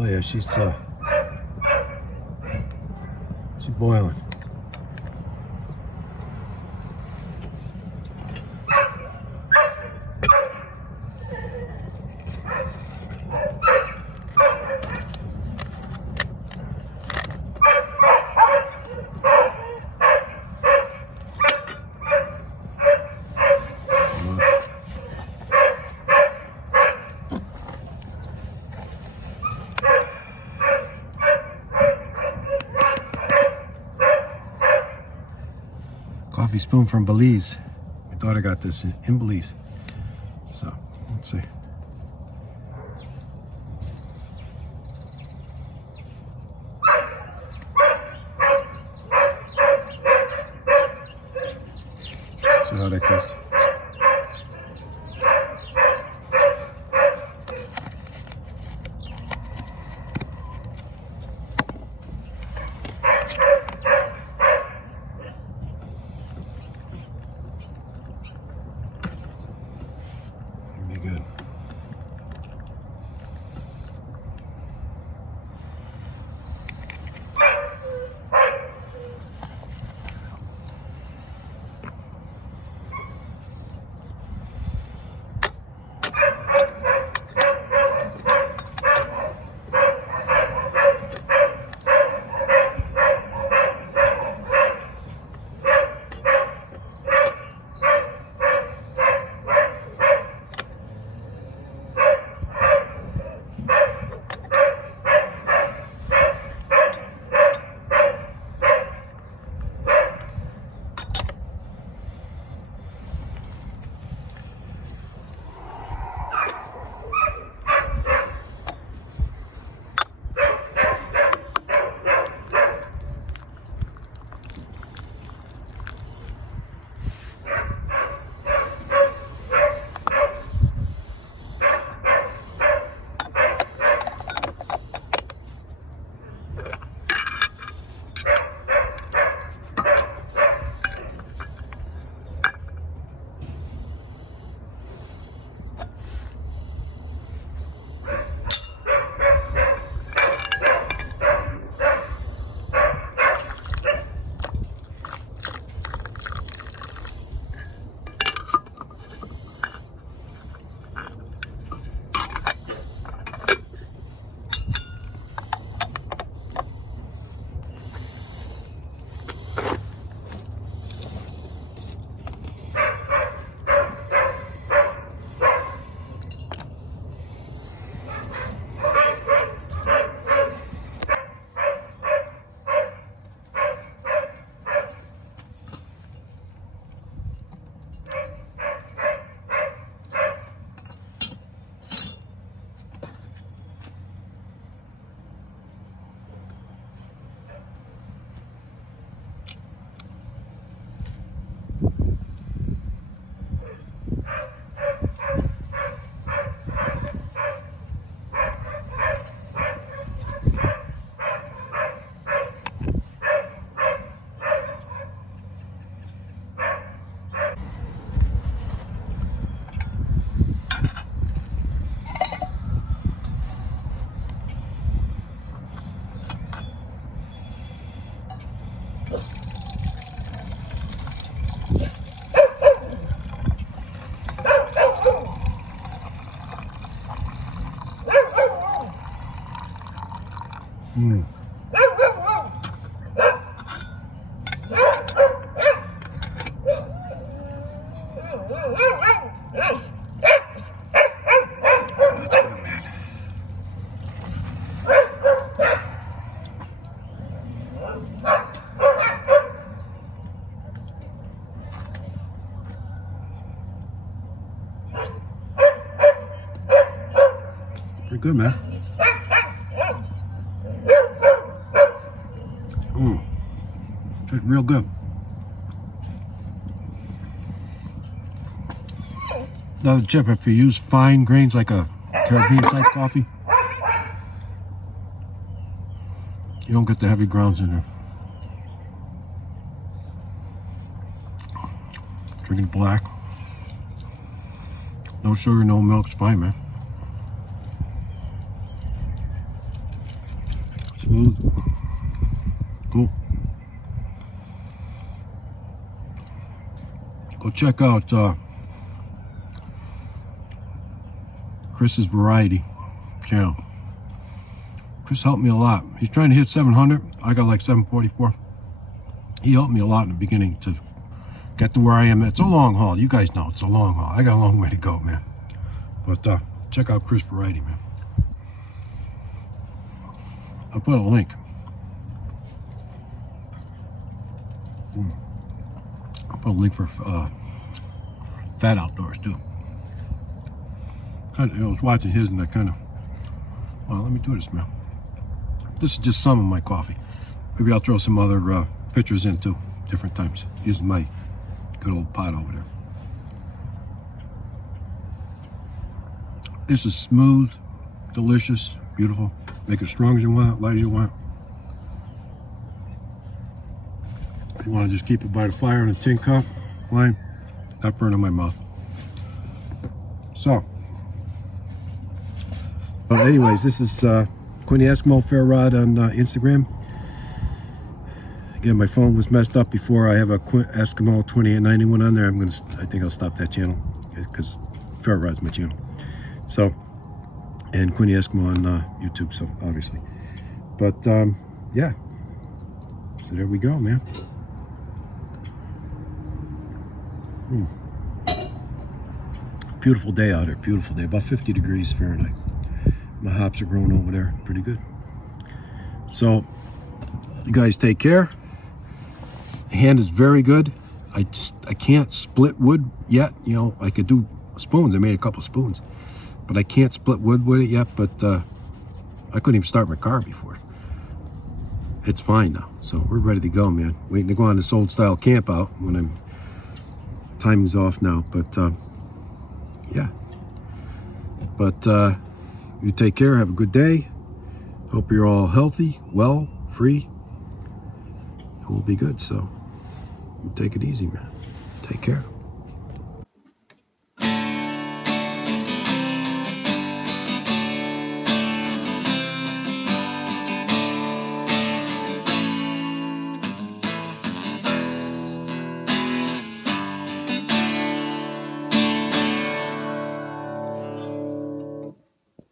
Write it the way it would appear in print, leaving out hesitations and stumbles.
Oh yeah, she's boiling. Coffee spoon from Belize. My daughter got this in Belize. So, let's see. See how that goes. Be good. Pretty good, man. Tastes real good. Another tip, if you use fine grains like a Caribbean type coffee, you don't get the heavy grounds in there. Drinking black. No sugar, no milk, it's fine, man. go check out Chris's Variety channel. Chris helped me a lot. He's trying to hit 700. I got like 744. He helped me a lot in the beginning to get to where I am. It's a long haul. You guys know it's a long haul. I got a long way to go, man. But check out Chris Variety, man. I'll put a link. I'll put a link for Fat Outdoors too. I was watching his and I kind of, well, let me do this, man. This is just some of my coffee. Maybe I'll throw some other pictures in too, different times, using my good old pot over there. This is smooth, delicious, beautiful. Make it strong as you want, light as you want. If you want to just keep it by the fire in a tin cup, fine. Not burning my mouth. So, anyways, this is Quinny Eskimo Fair Rod on Instagram. Again, my phone was messed up before. I have a Eskimo 2891 on there. I think I'll stop that channel because Fair Rod's my channel. So, and Quinny Eskimo on YouTube. So obviously, but yeah. So there we go, man. Beautiful day out here. Beautiful day. About 50 degrees Fahrenheit. My hops are growing over there pretty good. So you guys take care. The hand is very good. I can't split wood yet. You know, I could do spoons. I made a couple spoons, but I can't split wood with it yet. But I couldn't even start my car before. It's fine now. So we're ready to go, man. Waiting to go on this old style camp out when timing's off now. But yeah. But you take care. Have a good day. Hope you're all healthy, well, free. We'll be good. So you take it easy, man. Take care.